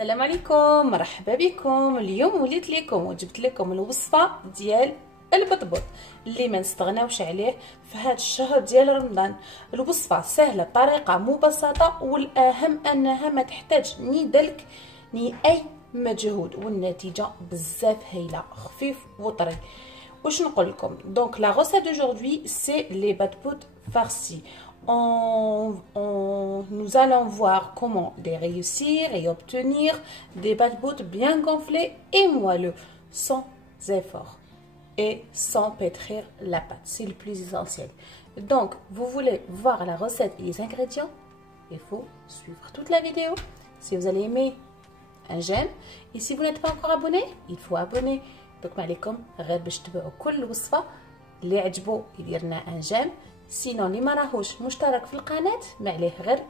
السلام عليكم، مرحبا بكم. اليوم وليت لكم وجبت لكم الوصفه ديال البطبوط اللي ما نستغناوش عليه في هذا الشهر ديال رمضان. الوصفه سهله بطريقه مبسطه، والاهم انها ما تحتاج ني دلك ني اي مجهود، والنتيجه بزاف هايله، خفيف وطري. واش نقول لكم؟ دونك لا recette d'aujourd'hui c'est les batbouts farcis. Nous allons voir comment les réussir et obtenir des batbouts bien gonflés et moelleux sans effort et sans pétrir la pâte. C'est le plus essentiel. Donc, vous voulez voir la recette et les ingrédients? Il faut suivre toute la vidéo. Si vous allez aimer, un j'aime. Et si vous n'êtes pas encore abonné, il faut abonner. Donc, عليكم غير باش تتبعوا كل وصفه اللي عجبو يدير لنا ان جيم. سينو اللي ما راهوش مشترك في القناه ما عليه غير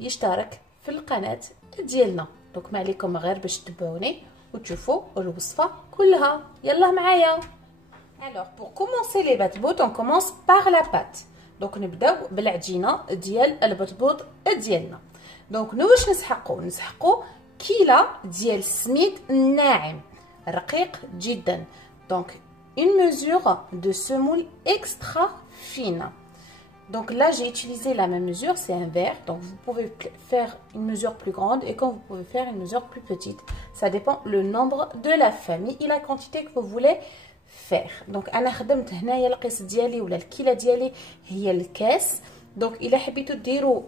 يشترك في القناه ديالنا. دونك ما عليكم غير باش تتبعوني وتشوفوا الوصفه كلها. يلا معايا. Alors pour commencer les batbouts, on commence par la pâte. دونك نبداو بالعجينه ديال البطبوط ديالنا. دونك واش نسحقوا كيله ديال السميد ناعم رقيق جدا. دونك une mesure de semoule extra fine. Donc là j'ai utilisé la même mesure, c'est un verre. Donc vous pouvez faire une mesure plus grande et quand vous pouvez faire une mesure plus petite. Ça dépend le nombre de la famille et la quantité que vous voulez faire. Donc انا خدمت هنايا القيس ديالي ولا الكيله ديالي هي الكاس. دونك الا حبيتوا ديروا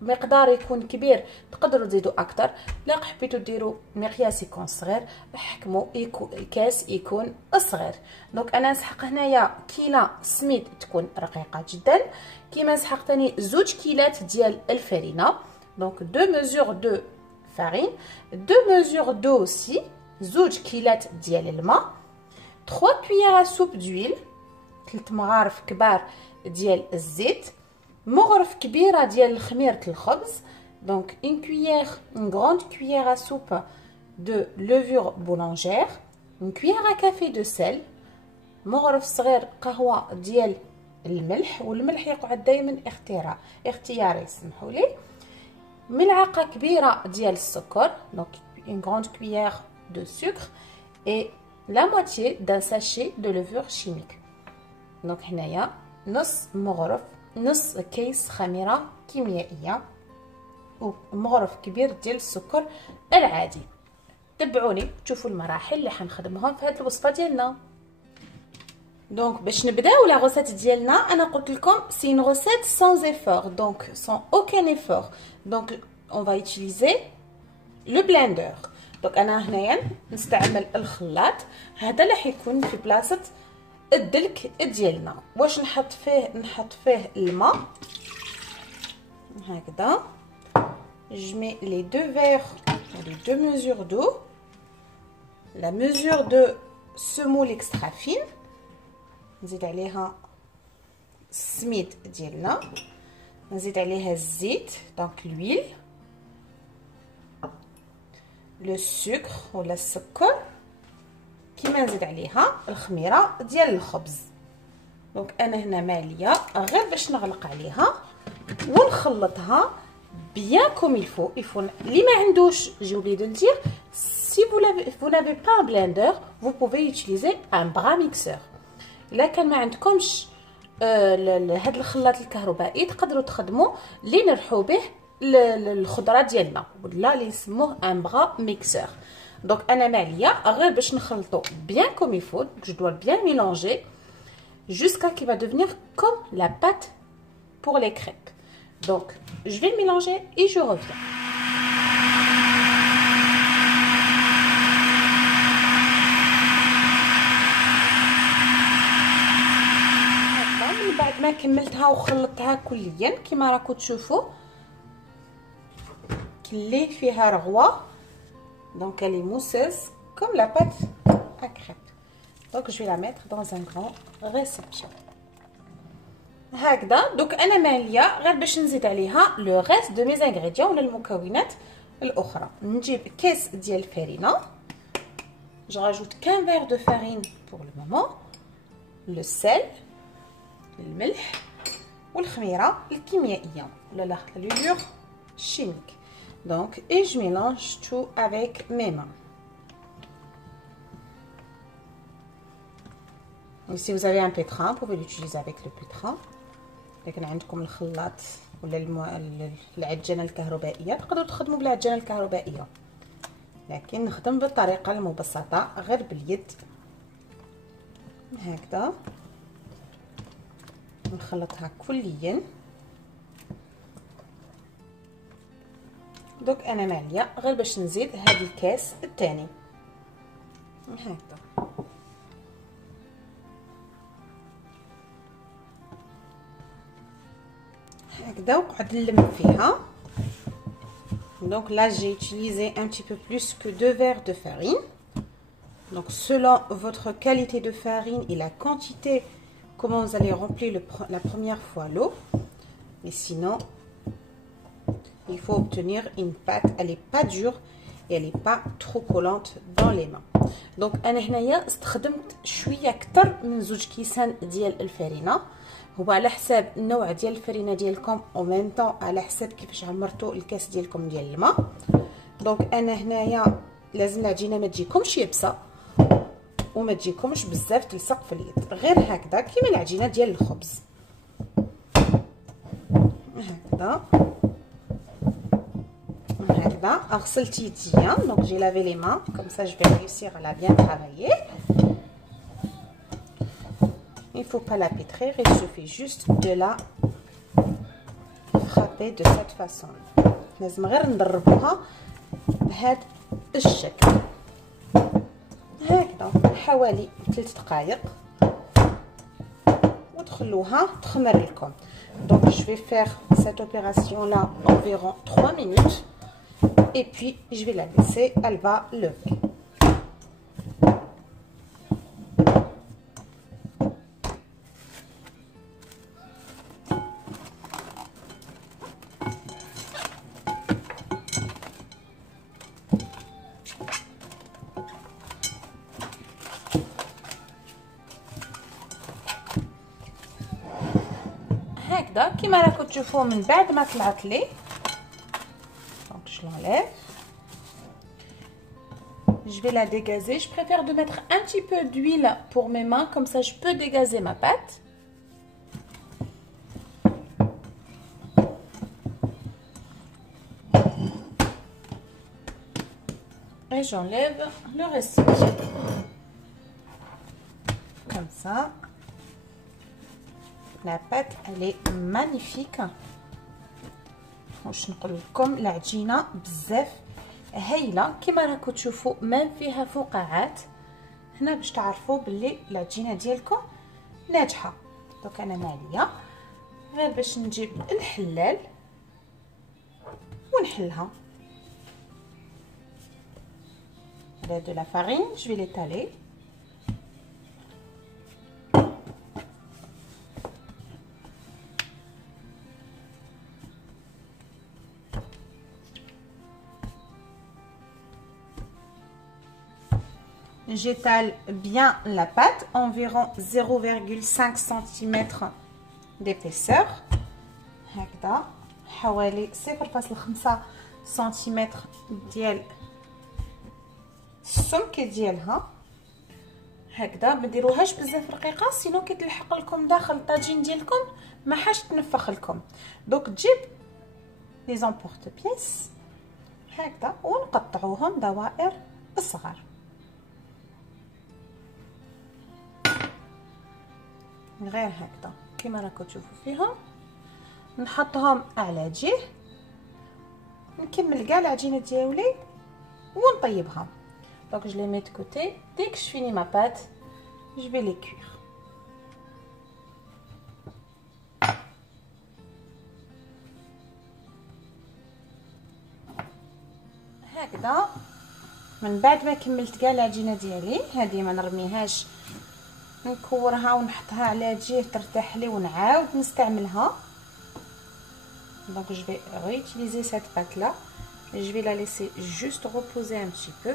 مقدار يكون كبير تقدروا تزيدوا اكثر، لا حبيتوا ديروا مقياس يكون صغير حكموا كاس يكون صغير. دونك انا نسحق هنايا كيله سميد تكون رقيقه جدا، كيما نسحق ثاني 2 كيلات ديال الفرينه. دونك 2 ميزور دو فارين، 2 ميزور دو اوسي، 2 كيلات ديال الماء، 3 كويير سوب دويل، 3 مغارف كبار ديال الزيت، مغرف كبيره ديال خميره الخبز. دونك une cuillère, une grande cuillère à soupe de levure boulangère, une cuillère à café de sel، مغرف صغير قهوه ديال الملح، والملح يقعد دائما اختياري سمحوا لي، ملعقه كبيره ديال السكر. دونك une grande cuillère de sucre et la moitié d'un sachet de levure chimique. دونك هنايا نص كيس خميره كيميائيه ومغرف كبير ديال السكر العادي. تبعوني تشوفوا المراحل اللي حنخدمهم في هذه الوصفه ديالنا. دونك باش نبداو لا غوسيت ديالنا، انا قلت لكم سي une recette sans effort, donc sans aucun effort. donc on va utiliser le blender. دونك انا هنايا نستعمل الخلاط هذا اللي حيكون في بلاصه الدلك ديالنا. واش نحط فيه الماء هكذا. je mets les 2 verres, les 2 mesures d'eau, la mesure de semoule extra fine. نزيد عليها السميد ديالنا، نزيد عليها الزيت دونك l'huile، le sucre ولا السكر، كيما نزيد عليها الخميره ديال الخبز. دونك انا هنا ماليه غير باش نغلق عليها ونخلطها bien comme il faut. اللي ما عندوش j'ai oublié de le dire, si vous n'avez pas un blender, vous pouvez utiliser un bras mixeur. الا كان ما عندكمش هذا الخلاط الكهربائي تقدروا تخدموا اللي نرحوا به الخضره ديالنا ولا اللي يسموه ان بغا ميكسور. Donc انا معليا غير باش نخلطو bien comme il faut. Je dois bien mélanger jusqu'à qu'il va devenir comme la pâte pour les crêpes. Donc je vais le mélanger et je reviens. من بعد ما كملتها وخلطتها كليا كما راكم تشوفوا كلي فيها رغوه. Donc elle est mousseuse comme la pâte à crêpes. Donc je vais la mettre dans un grand réception. هكذا. donc انا ماليه غير باش نزيد عليها لو ريست دو مي انغريديون ولا المكونات الاخرى. نجيب كيس ديال الفرينه. je rajoute qu'un verre de farine pour le moment, le sel، الملح والخميره الكيميائيه ولا لا levure chimique. Donc, et je mélange tout avec mes mains. Et si vous avez un pétrin, vous pouvez l'utiliser avec le pétrin. لكن عندكم الخلاط ولا العجانه الكهربائيه تقدروا تخدموا بالعجانه الكهربائيه، لكن نخدم بالطريقه المبسطه غير باليد. هكذا نخلطها كليا. دوك انا ماليه غير باش نزيد هذا الكاس الثاني هكذا. هكذا وقعد نلم فيها. Donc là j'ai utilisé un petit peu plus que 2 verres de farine. Donc selon votre qualité de farine et la quantité, comment vous allez remplir la première fois l'eau. Mais sinon, il faut obtenir une pâte, elle n'est pas dure et elle n'est pas trop collante dans les mains. Donc انا هنايا استخدمت شويه اكثر من 2 كيسان ديال الفرينه. هو على حساب النوع ديال الفرينه ديالكم او ميم طون على حساب كيفاش عمرتوا الكاس ديالكم ديال الماء. دونك انا هنايا لازم العجينه ما تجيكمش يابسه وما تجيكمش بزاف تلصق في اليد، غير هكذا كيما العجينه ديال الخبز هكذا. هكذا غسلت يديا. دونك جي لافي لي مان كوم سا جو في réussir à la bien travailler. Il faut pas la pétrir, il suffit juste de la frapper de cette façon. لازم غير ندربوها بهذا الشكل هكذا حوالي 3 دقائق وتخلوها تخمر لكم. Donc je vais faire cette opération là environ 3 minutes et puis je vais la laisser, elle va lever. هكذا كيما راكم تشوفوا من بعد ما طلعت لي. دونك je l'enlève. Je vais la dégazer. Je préfère de mettre un petit peu d'huile pour mes mains, comme ça je peux dégazer ma pâte. Et j'enlève le restant. Comme ça. La pâte elle est magnifique. واش نقول لكم العجينه بزاف هايله كما راكم تشوفوا مام فيها فقاعات هنا باش تعرفوا باللي العجينه ديالكم ناجحه. دونك انا ماليه غير باش نجيب الحلال ونحلها. على de la farine je vais l'étaler. J'étale bien la pâte, environ 0,5 cm d'épaisseur. هكذا حوالي 0.5 سم ديال السمك ديالها. هكذا ما ديروهاش بزاف رقيقه سينو كيتلحق لكم داخل الطاجين ديالكم ما حاش تنفخ لكم. دونك تجيب لي زامبورت بيس هكذا ونقطعوهم دوائر صغار. غير هكذا كيما راكم تشوفوا فيهم. نحطهم على جهه نكمل كاع العجينه ديالي ونطيبها. دونك je les mets de côté. Dès que je finis ma pâte, je vais les cuire. هكذا من بعد ما كملت كاع العجينه ديالي هذه ما نرميهاش، نكورها ونحطها على جهه ترتاح لي ونعاود نستعملها. Donc je vais réutiliser cette pâte là. Je vais la laisser juste reposer un petit peu.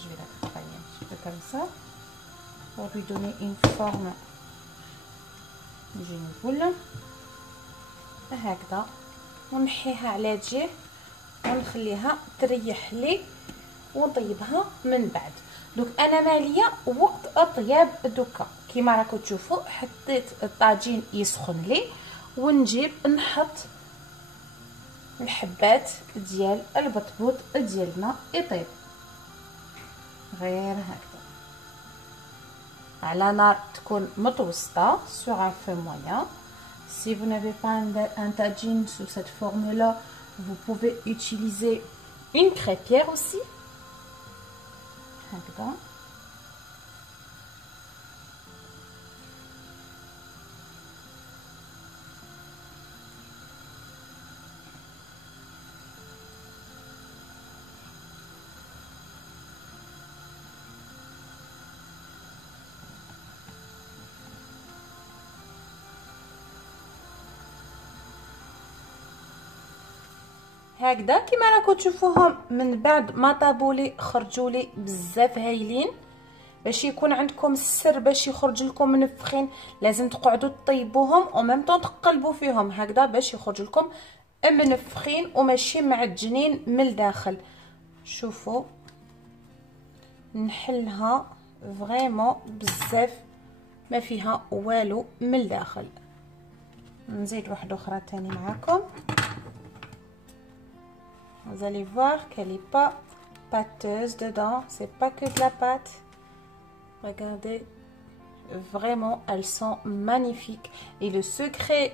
Je vais la travailler un petit peu comme ça pour lui donner une forme d'une boule. هكذا ونحيها على جهه ونخليها تريح لي ونطيبها من بعد. دوك انا ماليه وقت الطياب دوكا كيما راكم تشوفوا حطيت الطاجين يسخن لي ونجيب نحط الحبات ديال البطبوط ديالنا يطيب غير هكذا على نار تكون متوسطه sur un feu moyen. Si vous n'avez pas un tagine sous cette forme là, vous pouvez utiliser une crêpière aussi هكذا. هكذا كيما راكم تشوفوهم من بعد ما طابوا لي خرجوا لي بزاف هايلين. باش يكون عندكم السر باش يخرج لكم منفخين لازم تقعدوا تطيبوهم او ميم طون تقلبوا فيهم هكذا باش يخرج لكم منفخين وماشي معجنين من الداخل. شوفوا نحلها فريمون بزاف ما فيها والو من الداخل. نزيد واحده اخرى تاني معاكم. Vous allez voir qu'elle n'est pas pâteuse dedans, c'est pas que de la pâte. Regardez, vraiment elles sont magnifiques. Et le secret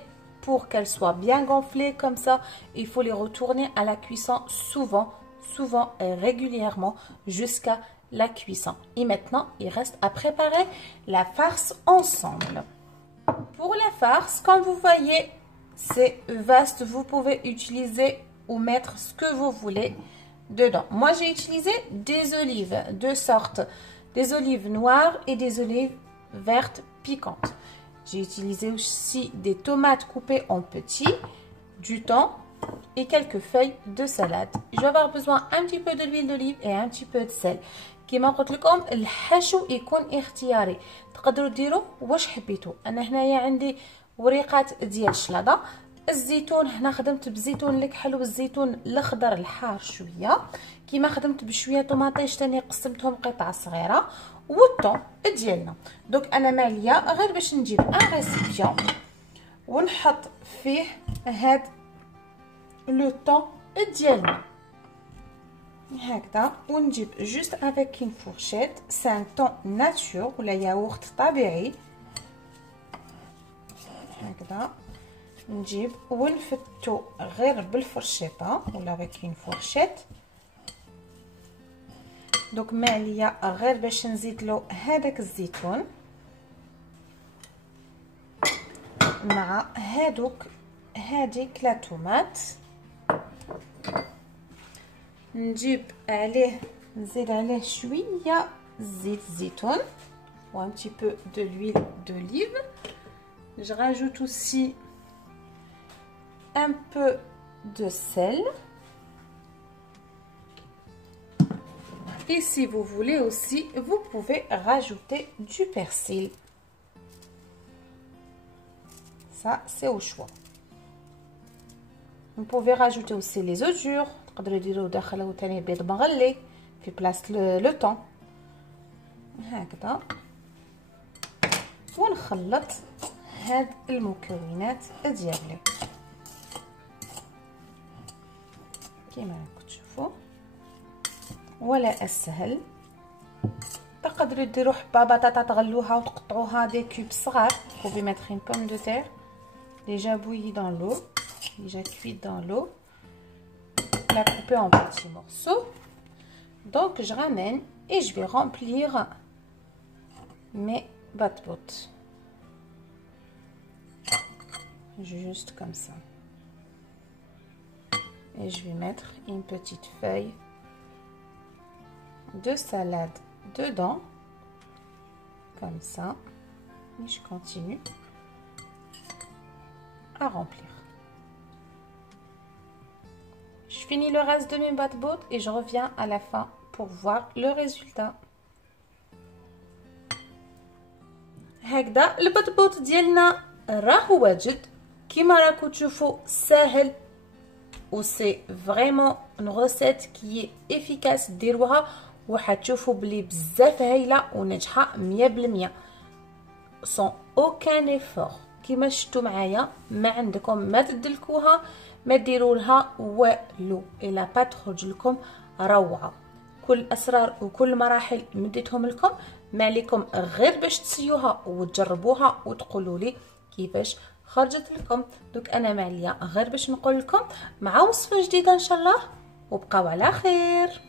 pour qu'elles soient bien gonflées comme ça, il faut les retourner à la cuisson souvent et régulièrement jusqu'à la cuisson. Et maintenant, il reste à préparer la farce ensemble. Pour la farce, comme vous voyez, c'est vaste, vous pouvez utiliser ou mettre ce que vous voulez dedans. Moi, j'ai utilisé des olives, deux sortes, des olives noires et des olives vertes piquantes. J'ai utilisé aussi des tomates coupées en petits, du thon et quelques feuilles de salade. Je vais avoir besoin un petit peu de l'huile d'olive et un petit peu de sel. كما قلت لكم الحشو يكون اختياري، تقدروا ديروا واش حبيتوا. انا هنايا عندي وريقات ديال الشلاضه. الزيتون هنا خدمت بزيتون الكحل والزيتون الاخضر الحار شويه، كيما خدمت بشويه طوماطيش تاني قسمتهم قطع صغيره والطون ديالنا. دوك انا ماليه غير باش نجيب ان ريسيبيون ونحط فيه هاد لو طون ديالنا هكذا ونجيب جوست افيك اون فورشيت. سي ان طون ناتور ولا ياغورت طبيعي هكذا. نجيب ونفتو غير بالفرشيطه ولا بك اون فورشيت. دوك ماليه غير باش نزيد له هذاك الزيتون مع هذيك لا طوماط. نزيد عليه شويه زيت الزيتون و un petit peu de l'huile d'olive. Je rajoute aussi un peu de sel et si vous voulez aussi vous pouvez rajouter du persil, ça c'est au choix. Vous pouvez rajouter aussi les œufs durs, تقدروا ديروا داخله ثاني بيض مغلي في بلاصه لو طون هكذا. ونخلط هاد المكونات ديالي كيما راكم تشوفوا ولا اسهل. تقدروا ديروا حبه بطاطا تغلوها وتقطعوها دي كوب صغار. Vous pouvez mettre une pomme de terre déjà bouillie dans l'eau, déjà cuite dans l'eau, la couper en petits morceaux. Donc je ramène et je vais remplir mes batbout juste comme ça. Et je vais mettre une petite feuille de salade dedans comme ça et je continue à remplir. Je finis le reste de mes batbout et je reviens à la fin pour voir le résultat. هكذا البطبوط ديالنا راه واجد كيما راكم تشوفوا ساهل وسي فريمون اون روسيت كي افيكاس ديروها وحتشوفوا بلي بزاف هايله وناجحه 100% سون اوكان ايفور. كيما شفتوا معايا ما عندكم ما تدلكوها ما ديروا لها والو، الا با تخرج لكم روعه. كل اسرار وكل مراحل مديتهم لكم، ما عليكم غير باش تسيوها وتجربوها وتقولوا لي كيفاش خرجت لكم. دوك انا ما عليا غير باش نقول لكم مع وصفه جديده ان شاء الله، وبقاو على خير.